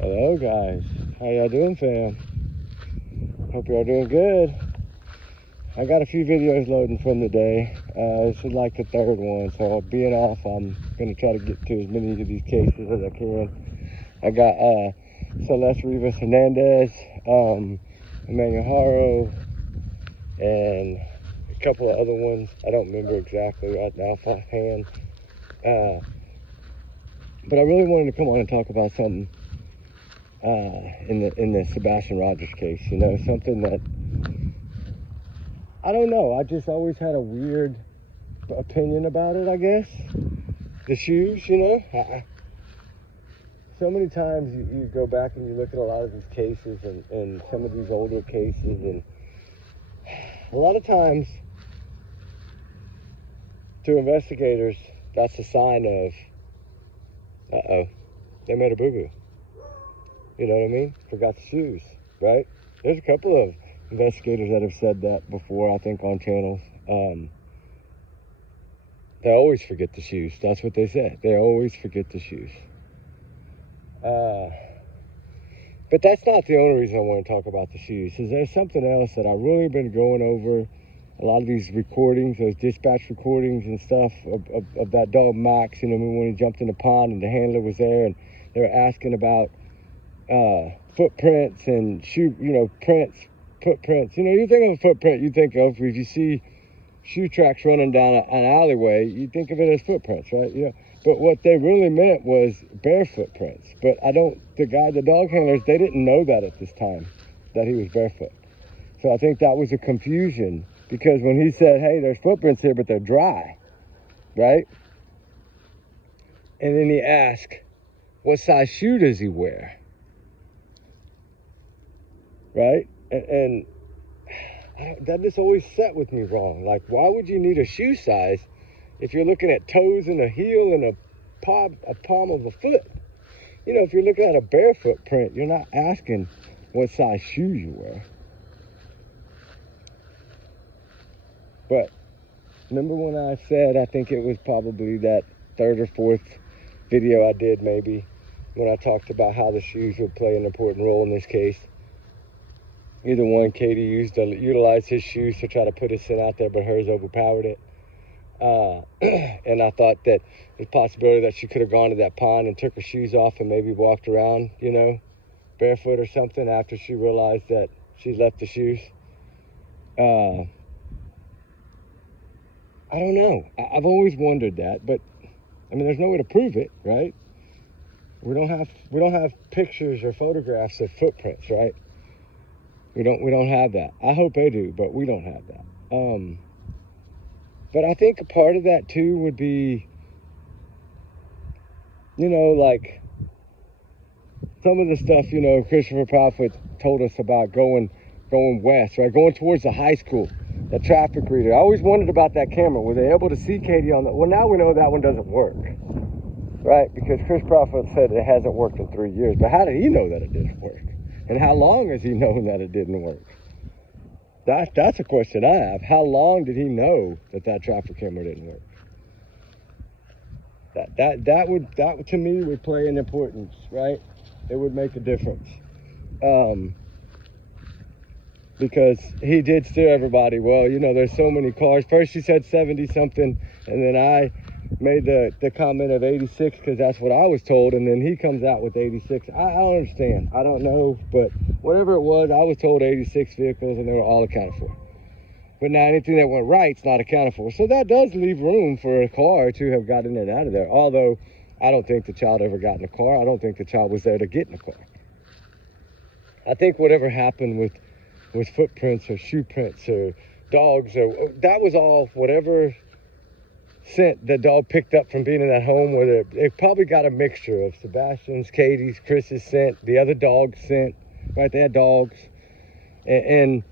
Hello guys, how y'all doing, fam? Hope y'all doing good. I got a few videos loading from the day. This is like the third one, so being off, I'm gonna try to get to as many of these cases as I can. I got Celeste Rivas Hernandez, Emmanuel Haro, and a couple of other ones. I don't remember exactly right now offhand. But I really wanted to come on and talk about something in the Sebastian Rogers case, you know, something that, I don't know, I just always had a weird opinion about it, I guess. The shoes, you know, so many times you go back and you look at a lot of these cases and some of these older cases, and a lot of times to investigators, that's a sign of, they made a boo-boo. You know what I mean? Forgot the shoes, right? There's a couple of investigators that have said that before, I think, on channels. They always forget the shoes. That's what they said. They always forget the shoes. But that's not the only reason I want to talk about the shoes. Is there's something else that I've really been going over. A lot of these recordings, those dispatch recordings and stuff of that dog Max, you know, when he jumped in the pond and the handler was there and they were asking about footprints and shoe, you know, footprints. You know, you think of a footprint, you think of, if you see shoe tracks running down an alleyway, you think of it as footprints, right? You know, but what they really meant was bare footprints. But the dog handlers, they didn't know that at this time, that he was barefoot. So I think that was a confusion, because when he said, hey, there's footprints here, but they're dry, right? And then he asked, what size shoe does he wear? Right? And that just always set with me wrong. Like, why would you need a shoe size if you're looking at toes and a heel and a palm of a foot? You know, if you're looking at a barefoot print, you're not asking what size shoes you wear. But remember when I said, I think it was probably that third or fourth video I did maybe, when I talked about how the shoes would play an important role in this case. Either one, Katie utilized his shoes to try to put his scent out there, but hers overpowered it. And I thought that there's a possibility that she could have gone to that pond and took her shoes off and maybe walked around, you know, barefoot or something after she realized that she left the shoes. I don't know. I've always wondered that, but I mean, there's no way to prove it, right? We don't have pictures or photographs of footprints, right? We don't have that. I hope they do, but we don't have that. But I think a part of that too would be, you know, like some of the stuff, you know, Christopher Proudfoot told us about going west, right? Going towards the high school, the traffic reader. I always wondered about that camera. Were they able to see Katie on that? Well, now we know that one doesn't work, right? Because Chris Proudfoot said it hasn't worked in 3 years. But how did he know that it didn't work? And how long has he known that it didn't work? That's a question I have. How long did he know that traffic camera didn't work? That to me would play an importance, right? It would make a difference. Because he did steer everybody. Well, you know, there's so many cars. First he said 70 something, and then I made the comment of 86 because that's what I was told, and then he comes out with 86. I don't understand. I don't know, but whatever it was, I was told 86 vehicles and they were all accounted for. But now anything that went right's not accounted for. So that does leave room for a car to have gotten in and out of there. Although I don't think the child ever got in the car. I don't think the child was there to get in the car. I think whatever happened with footprints or shoe prints or dogs, or that was all whatever scent the dog picked up from being in that home, where it probably got a mixture of Sebastian's, Katie's, Chris's scent, the other dog's scent, right? They had dogs, and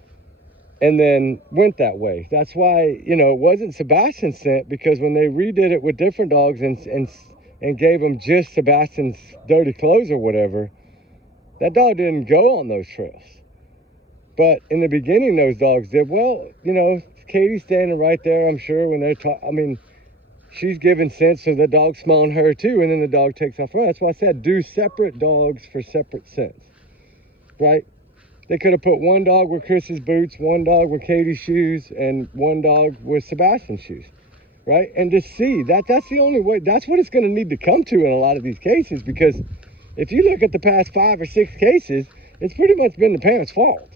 then went that way. That's why, you know, it wasn't Sebastian's scent, because when they redid it with different dogs and gave them just Sebastian's dirty clothes or whatever, that dog didn't go on those trails. But in the beginning, those dogs did. Well, you know, Katie's standing right there, I'm sure, when they're talking. I mean, she's giving scents, so the dog's smelling her too, and then the dog takes off running. That's why I said do separate dogs for separate scents, right? They could have put one dog with Chris's boots, one dog with Katie's shoes, and one dog with Sebastian's shoes, right? And to see that's the only way. That's what it's going to need to come to in a lot of these cases, because if you look at the past 5 or 6 cases, it's pretty much been the parents' fault.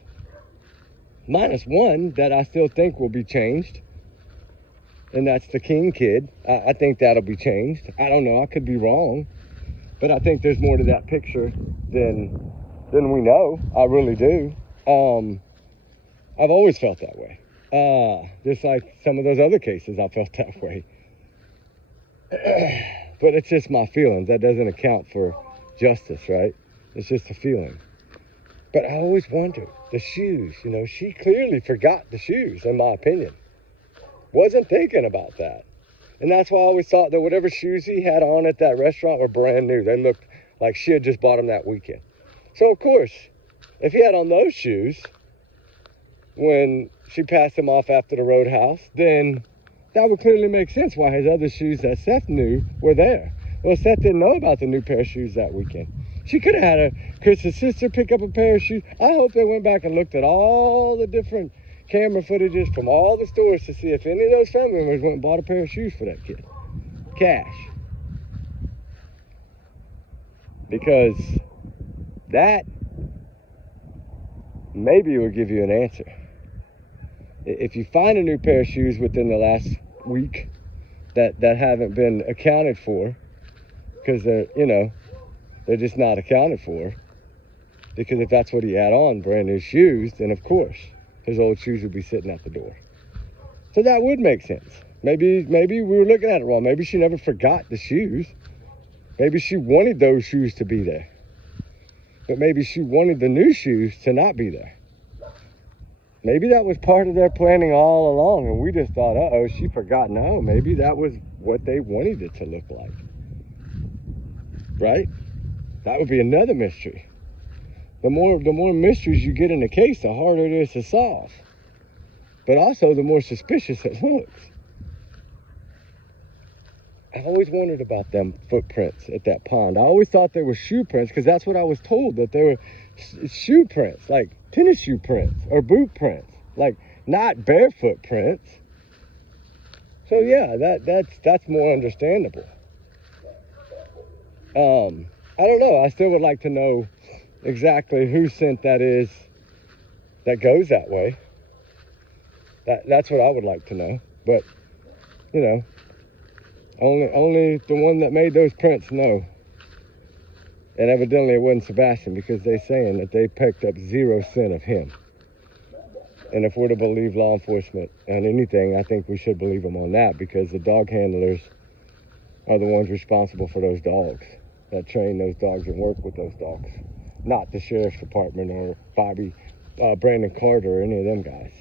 Minus one that I still think will be changed, and that's the King kid. I think that'll be changed. I don't know, I could be wrong, but I think there's more to that picture than we know. I really do. I've always felt that way. Just like some of those other cases, I felt that way. But it's just my feelings. That doesn't account for justice, right? It's just a feeling. But I always wondered, the shoes, you know, she clearly forgot the shoes, in my opinion. Wasn't thinking about that. And that's why I always thought that whatever shoes he had on at that restaurant were brand new. They looked like she had just bought them that weekend. So, of course, if he had on those shoes when she passed him off after the roadhouse, then that would clearly make sense why his other shoes that Seth knew were there. Well, Seth didn't know about the new pair of shoes that weekend. She could have had Chris's sister pick up a pair of shoes. I hope they went back and looked at all the different camera footages from all the stores to see if any of those family members went and bought a pair of shoes for that kid. Cash. Because that maybe will give you an answer. If you find a new pair of shoes within the last week that haven't been accounted for, because they're just not accounted for, because if that's what he had on, brand new shoes, then of course his old shoes would be sitting at the door. So that would make sense. Maybe we were looking at it wrong. Maybe she never forgot the shoes. Maybe she wanted those shoes to be there. But maybe she wanted the new shoes to not be there. Maybe that was part of their planning all along, and we just thought, uh-oh, she forgot. No, maybe that was what they wanted it to look like. Right? That would be another mystery. The more mysteries you get in a case, the harder it is to solve. But also, the more suspicious it looks. I've always wondered about them footprints at that pond. I always thought they were shoe prints, because that's what I was told, that they were shoe prints, like tennis shoe prints or boot prints, like not barefoot prints. So yeah, that's more understandable. I don't know. I still would like to know exactly whose scent that is that goes that way. That's what I would like to know. But only the one that made those prints know. And evidently it wasn't Sebastian, because they're saying that they picked up 0 scent of him. And if we're to believe law enforcement on anything, I think we should believe them on that, because the dog handlers are the ones responsible for those dogs, that train those dogs and work with those dogs. Not the sheriff's department or Brandon Carter or any of them guys.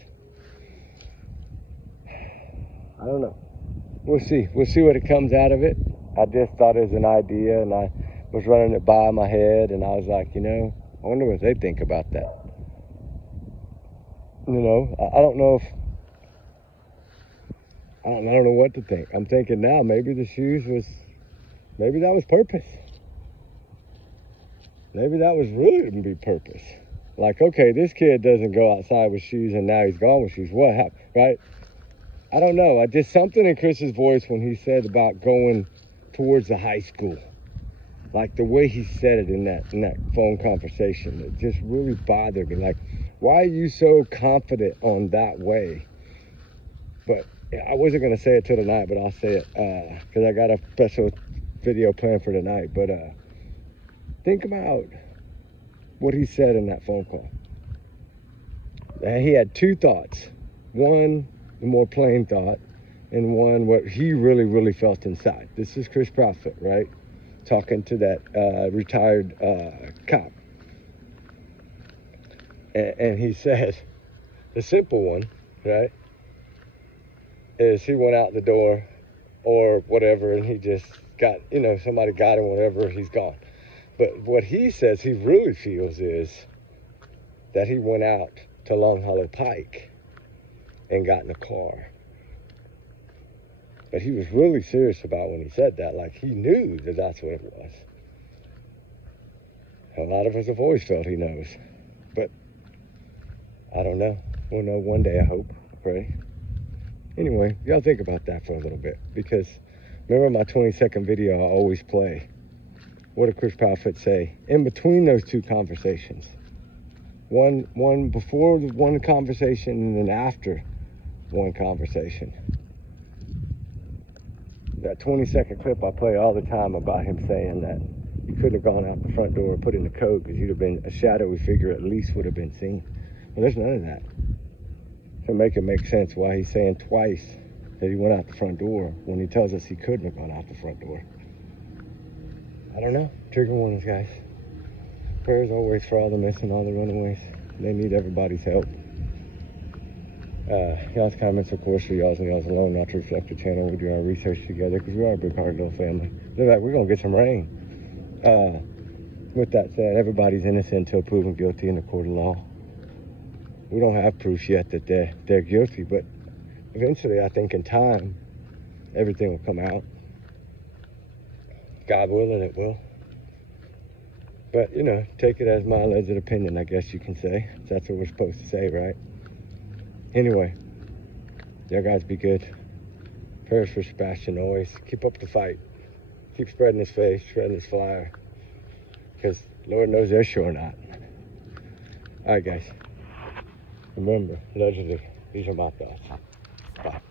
I don't know. We'll see. We'll see what it comes out of it. I just thought it was an idea, and I was running it by my head, and I was like, I wonder what they think about that. I don't know if, I don't know what to think. I'm thinking now, maybe the shoes maybe that was purpose. Maybe that was really to be purpose. Like, okay, this kid doesn't go outside with shoes, and now he's gone with shoes. What happened, right? I don't know. I just something in Chris's voice when he said about going towards the high school. Like the way he said it in that phone conversation, it just really bothered me. Like, why are you so confident on that way? But I wasn't going to say it till tonight, but I'll say it because I got a special video planned for tonight. But think about what he said in that phone call. He had 2 thoughts. One, the more plain thought, and one, what he really, really felt inside. This is Chris Proudfoot, right? Talking to that retired cop. And he said, the simple one, right, is he went out the door or whatever, and he just got, somebody got him, whatever, he's gone. But what he says he really feels is that he went out to Long Hollow Pike and got in a car But he was really serious about when he said that. Like, he knew that that's what it was. A lot of us have always felt he knows. But I don't know. We'll know one day, I hope. I pray. Anyway, y'all think about that for a little bit. Because remember my 20-second video I always play? What did Chris Proudfoot say? In between those two conversations. One before the one conversation and then after one conversation. That 20-second clip I play all the time about him saying that you couldn't have gone out the front door and put in the code because you'd have been a shadowy figure, at least would have been seen. Well, there's none of that. To make it make sense why he's saying twice that he went out the front door when he tells us he couldn't have gone out the front door. I don't know. Trigger warnings, guys. Prayers always for all the missing, all the runaways. They need everybody's help. Y'all's comments, of course, for y'all's and y'all's alone, not to reflect the channel. We do our research together because we are a big-hearted little family. Look like we're going to get some rain. With that said, everybody's innocent until proven guilty in the court of law. We don't have proof yet that they're guilty, but eventually, I think in time, everything will come out. God willing, it will. But, you know, take it as my alleged opinion, I guess you can say. That's what we're supposed to say, right? Anyway, y'all guys be good. Prayers for Sebastian always. Keep up the fight. Keep spreading his faith, spreading his flyer. Because Lord knows they're sure not. All right, guys. Remember, allegedly, these are my thoughts. Bye.